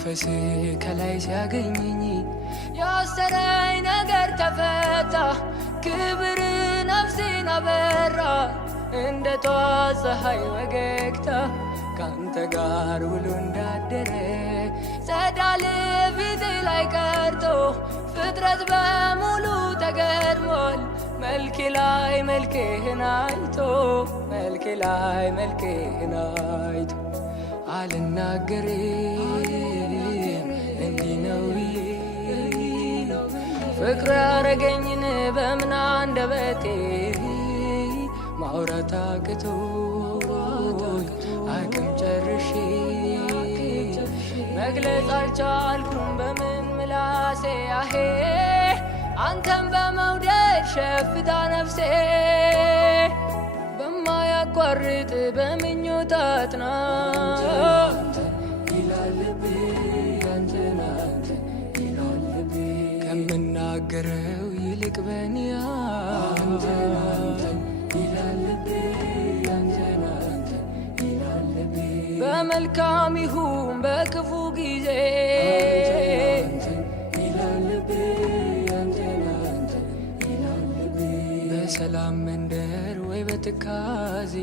መንፈስ ከላይ ሲያገኘኝ ያሰረኝ ነገር ተፈታ ክብር ነፍሴን አበራ እንደ ጧት ፀሐይ ወገግታ ካንተ ጋር ውሎ እንዳደረ ጸዳል ፊት ላይ ቀርቶ ፍጥረት በሙሉ ተገርሟል መልክ ላይ መልክህን አይቶ መልክ ላይ መልክህን አይቶ አልናገርም እንዲህ ነው ፍቅር ያረገኝን በምን አንደበቴ ማውራት አቅቶኝ አቅም ጨርሼ መግለጽ አልቻልኩም በምን ምላሴ አሄ አንተን በመውደድ ሸፍታ ነፍሴ በማያቋርጥ በምኞት አጥና ይላል ልቤ አንተን አንተን ይላል ልቤ ከምናገረው ይልቅ በኔ አንተን አንተን ይላል ልቤ አንተን አንተን ይላል ልቤ በመልካም ይሁን በክፉ ጊዜ ይላል ልቤ አንተን አንተን ይላል ልቤ በሰላም መንደር ወይ በትካዜ